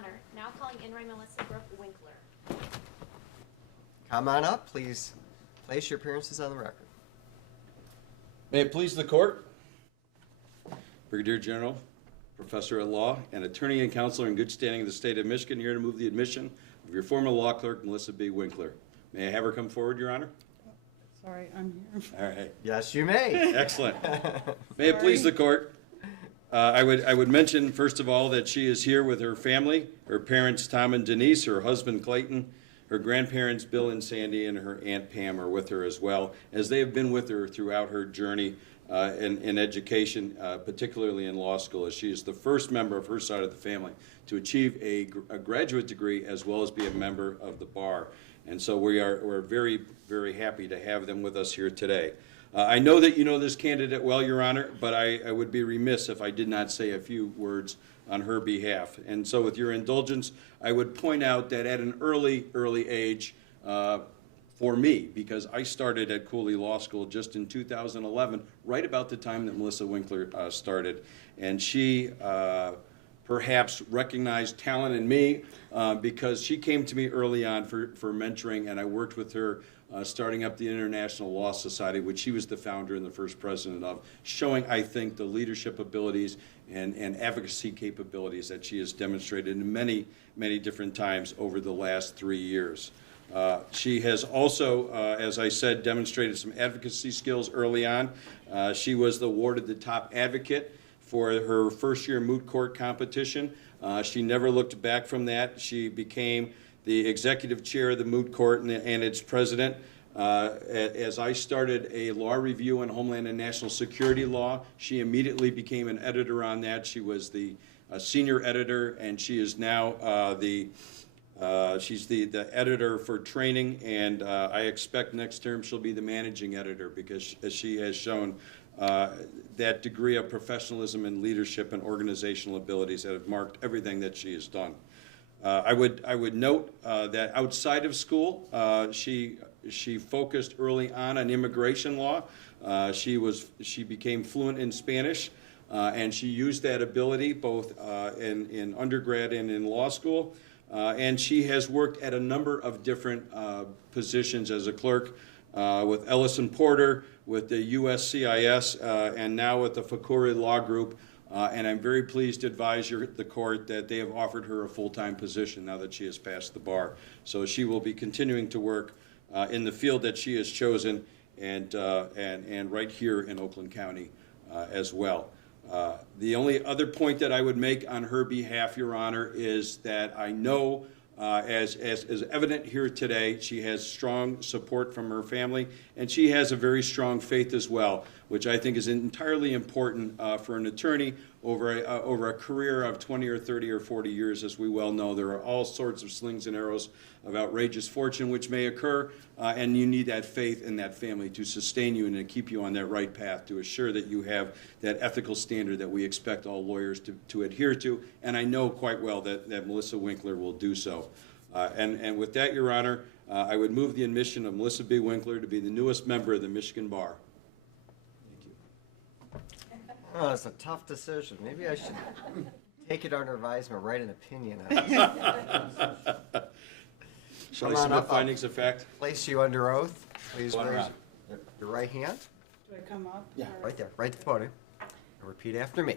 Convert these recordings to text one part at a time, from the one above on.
honor. Now calling in Melissa Winkler. Come on up, please. Place your appearances on the record. May it please the court, Brigadier General, Professor at Law, and Attorney and Counselor in good standing of the state of Michigan, here to move the admission of your former law clerk, Melissa B. Winkler. May I have her come forward, Your Honor? Sorry, I'm here. All right. Yes, you may. Excellent. May it please the court. I would mention, first of all, that she is here with her family, her parents, Tom and Denise, her husband, Clayton, her grandparents, Bill and Sandy, and her Aunt Pam are with her as well, as they have been with her throughout her journey in education, particularly in law school, as she is the first member of her side of the family to achieve a graduate degree as well as be a member of the bar. And so we're very, very happy to have them with us here today. I know that you know this candidate well, Your Honor, but I would be remiss if I did not say a few words on her behalf. And so with your indulgence, I would point out that at an early age, for me, because I started at Cooley Law School just in 2011, right about the time that Melissa Winkler started. And she perhaps recognized talent in me because she came to me early on for mentoring, and I worked with her starting up the International Law Society, which she was the founder and the first president of, showing, I think, the leadership abilities and advocacy capabilities that she has demonstrated in many, many different times over the last 3 years. She has also, as I said, demonstrated some advocacy skills early on. She was awarded the top advocate for her first-year moot court competition. She never looked back from that. She became the executive chair of the moot court and its president. As I started a law review on Homeland and National Security law, she immediately became an editor on that. She was the senior editor, and she is now she's the editor for training, and I expect next term she'll be the managing editor because she has shown that degree of professionalism and leadership and organizational abilities that have marked everything that she has done. I would note that outside of school, she focused early on immigration law. She became fluent in Spanish, and she used that ability both in undergrad and in law school. And she has worked at a number of different positions as a clerk with Ellison Porter, with the USCIS, and now with the Fakuri Law Group. And I'm very pleased to advise the court that they have offered her a full-time position now that she has passed the bar. So she will be continuing to work in the field that she has chosen, and right here in Oakland County as well. The only other point that I would make on her behalf, Your Honor, is that I know, as is evident here today, she has strong support from her family, and she has a very strong faith as well, which I think is entirely important for an attorney over a career of 20 or 30 or 40 years. As we well know, there are all sorts of slings and arrows of outrageous fortune which may occur, and you need that faith in that family to sustain you and to keep you on that right path, to assure that you have that ethical standard that we expect all lawyers to adhere to, and I know quite well that Melissa Winkler will do so. And with that, Your Honor, I would move the admission of Melissa B. Winkler to be the newest member of the Michigan Bar. Oh, it's a tough decision. Maybe I should take it under advisement, write an opinion on it. Shall I submit findings of fact? Place you under oath. Please raise your right hand. Do I come up? Yeah, right there, right at the podium. And repeat after me.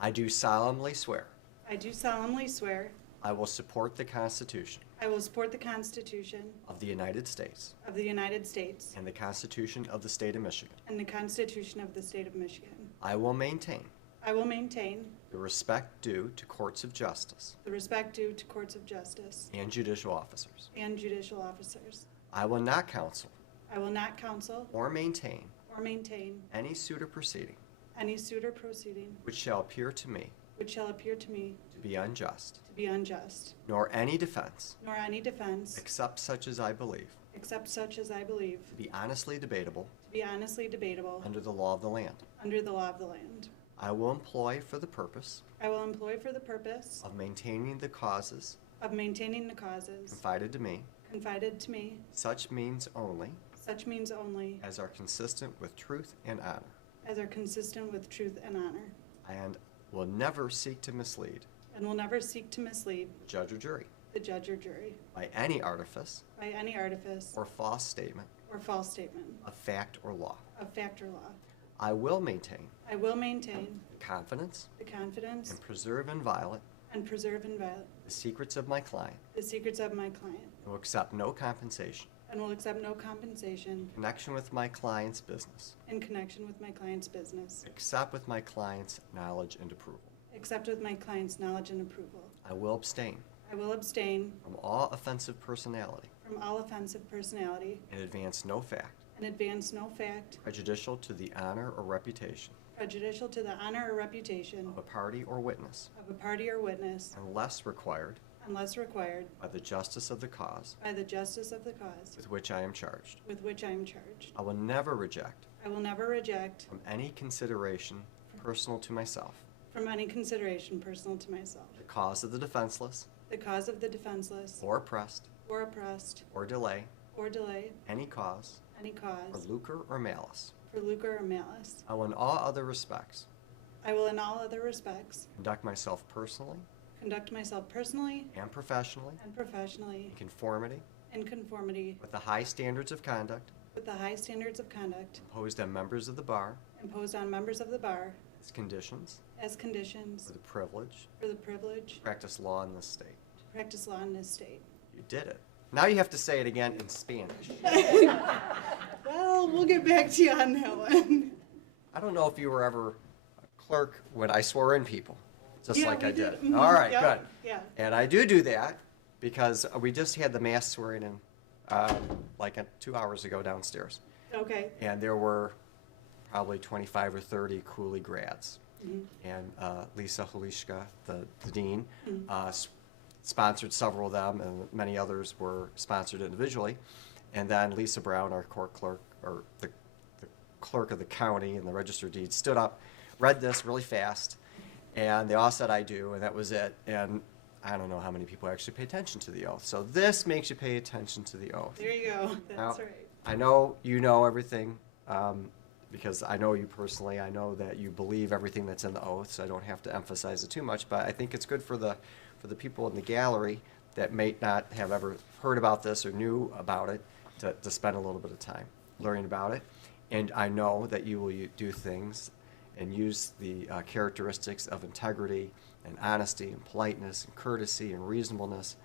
I do solemnly swear. I do solemnly swear. I will support the Constitution I will support the Constitution of the United States of the United States and the Constitution of the State of Michigan. and the Constitution of the State of Michigan. I will maintain I will maintain the respect due to courts of justice the respect due to courts of justice and judicial officers. and judicial officers. I will not counsel I will not counsel or maintain or maintain any suit or proceeding any suit or proceeding which shall appear to me which shall appear to me to be unjust, to be unjust, nor any defense nor any defense except such as I believe except such as I believe to be honestly debatable to be honestly debatable under the law of the land. under the law of the land. I will employ for the purpose I will employ for the purpose of maintaining the causes of maintaining the causes confided to me, confided to me, such means only such means only as are consistent with truth and honor, as are consistent with truth and honor, and will never seek to mislead, and will never seek to mislead the judge or jury the judge or jury by any artifice by any artifice or false statement or false statement of fact or law. of fact or law. I will maintain I will maintain the confidence the confidence and preserve inviolate and preserve inviolate the secrets of my client the secrets of my client, and will accept no compensation and will accept no compensation in connection with my client's business, in connection with my client's business, except with my client's knowledge and approval. except with my client's knowledge and approval. I will abstain I will abstain from all offensive personality from all offensive personality and advance no fact and advance no fact prejudicial to the honor or reputation prejudicial to the honor or reputation of a party or witness of a party or witness unless required unless required by the justice of the cause by the justice of the cause with which I am charged. with which I am charged. I will never reject I will never reject from any consideration personal to myself from any consideration personal to myself the cause of the defenseless the cause of the defenseless or oppressed or oppressed or delay any cause any or cause lucre or malice. for lucre or malice. I will in all other respects I will in all other respects conduct myself personally conduct myself personally and professionally and professionally in conformity in conformity with the high standards of conduct with the high standards of conduct imposed on members of the bar imposed on members of the bar as conditions as conditions for the privilege for the privilege to practice law in this state. to practice law in this state. You did it. Now you have to say it again in Spanish. Well, we'll get back to you on that one. I don't know if you were ever a clerk when I swore in people, just Yeah, like we I did. Mhm. All right, Yep, good. Yeah. And I do that because we just had the mass swearing in like 2 hours ago downstairs. Okay. And there were probably 25 or 30 Cooley grads. Mhm. And Lisa Halishka, the dean, Mhm. sponsored several of them, and many others were sponsored individually. And then Lisa Brown, our court clerk, or the clerk of the county and the register of deeds, stood up, read this really fast, and they all said, "I do," and that was it. And I don't know how many people actually pay attention to the oath. So this makes you pay attention to the oath. There you go. That's Now, right. I know you know everything, because I know you personally. I know that you believe everything that's in the oath, so I don't have to emphasize it too much. But I think it's good for the people in the gallery that may not have ever heard about this or knew about it to spend a little bit of time learning about it. And I know that you will do things and use the characteristics of integrity and honesty and politeness and courtesy and reasonableness.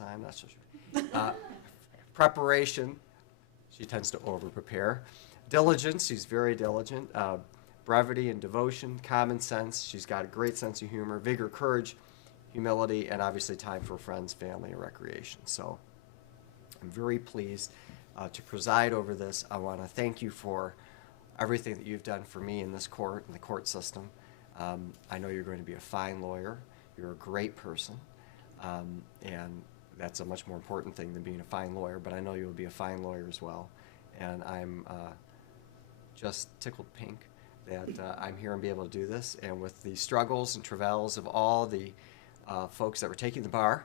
I'm not so sure. Preparation. She tends to over-prepare. Diligence, she's very diligent. Brevity and devotion, common sense, she's got a great sense of humor. Vigor, courage, humility, and obviously time for friends, family, and recreation. So I'm very pleased to preside over this. I want to thank you for everything that you've done for me in this court and the court system. I know you're going to be a fine lawyer. You're a great person. And that's a much more important thing than being a fine lawyer, but I know you'll be a fine lawyer as well. And I'm just tickled pink that I'm here and be able to do this. And with the struggles and travails of all the folks that were taking the bar,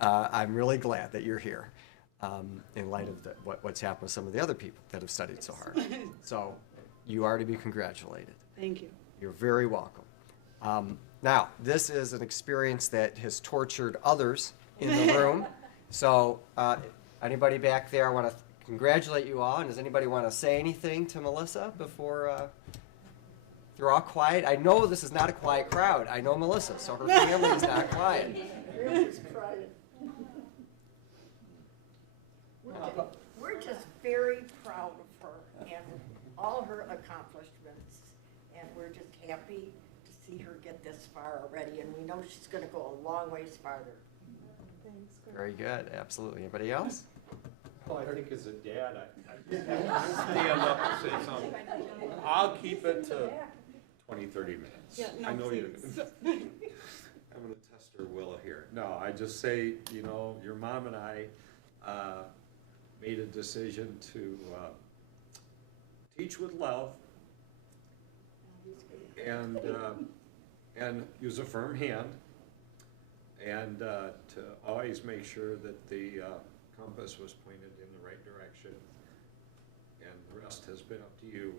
I'm really glad that you're here in light of what's happened with some of the other people that have studied so hard. So you are to be congratulated. Thank you. You're very welcome. Now, this is an experience that has tortured others in the room. So anybody back there, I want to congratulate you all. And does anybody want to say anything to Melissa before they're all quiet? I know this is not a quiet crowd. I know Melissa, so her family is not quiet. We're just very proud of her and all her accomplishments, and we're just happy to see her get this far already, and we know she's going to go a long ways farther. Very good, absolutely. Anybody else? Well, I think as a dad, I just have to stand up and say something. I'll keep it to 20, 30 minutes. Yeah, no, I know you're please. I'm going to test her will here. No, I just say, you know, your mom and I made a decision to teach with love and use a firm hand, and to always make sure that the compass was pointed in the right direction, and the rest has been up to you.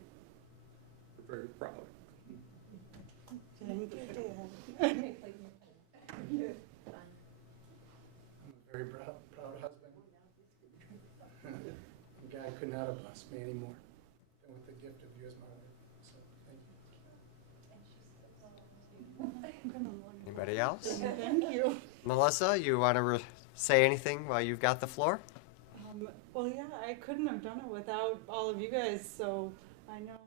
We're very proud. Thank you, Dad. I'm a very proud husband. God could not have blessed me anymore than with the gift of you as my wife. So, thank you. Anybody else? Thank you. Melissa, you want to say anything while you've got the floor? Well, yeah, I couldn't have done it without all of you guys, so I know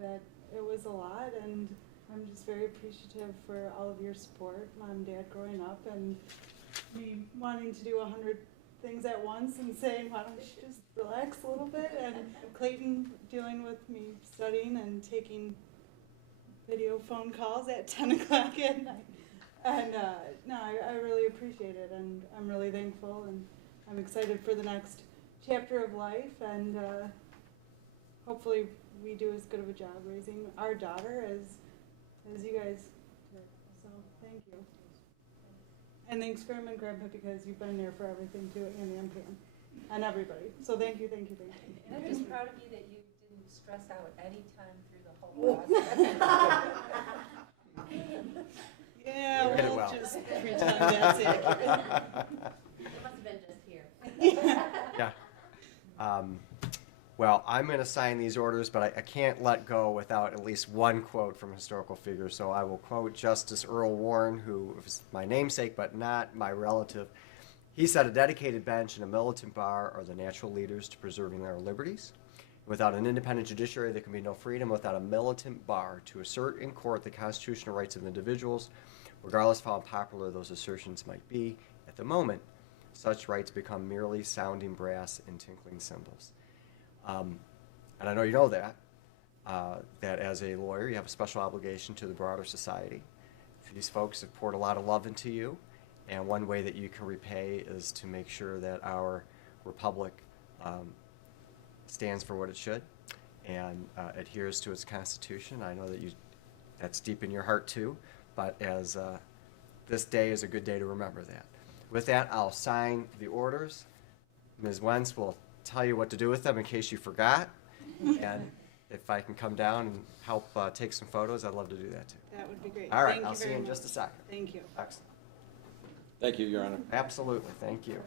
that it was a lot, and I'm just very appreciative for all of your support, Mom and Dad growing up, and me wanting to do 100 things at once and saying, why don't you just relax a little bit, and Clayton dealing with me studying and taking video phone calls at 10 o'clock at night. And no, I really appreciate it, and I'm really thankful, and I'm excited for the next chapter of life, and hopefully we do as good of a job raising our daughter as you guys did. So thank you. And thanks Grandma and Grandpa, because you've been there for everything too, and Aunt Pam, and everybody. So thank you, thank you, thank you. And I'm just proud of you that you didn't stress out any time through the whole process. Yeah, You did it we'll well. just pretend that's accurate. It must have been just here. Yeah. Well, I'm going to sign these orders, but I can't let go without at least one quote from a historical figure. So I will quote Justice Earl Warren, who is my namesake but not my relative. He said, "A dedicated bench and a militant bar are the natural leaders to preserving our liberties. Without an independent judiciary, there can be no freedom. Without a militant bar to assert in court the constitutional rights of individuals, regardless of how unpopular those assertions might be, at the moment, such rights become merely sounding brass and tinkling cymbals." And I know you know that as a lawyer, you have a special obligation to the broader society. These folks have poured a lot of love into you, and one way that you can repay is to make sure that our republic stands for what it should and adheres to its Constitution. I know that that's deep in your heart too, but as this day is a good day to remember that. With that, I'll sign the orders. Ms. Wentz will tell you what to do with them in case you forgot. And if I can come down and help take some photos, I'd love to do that too. That would be great. All right, Thank I'll you see you very in just a much. second. Thank you. Excellent. Thank you, Your Honor. Absolutely, thank you.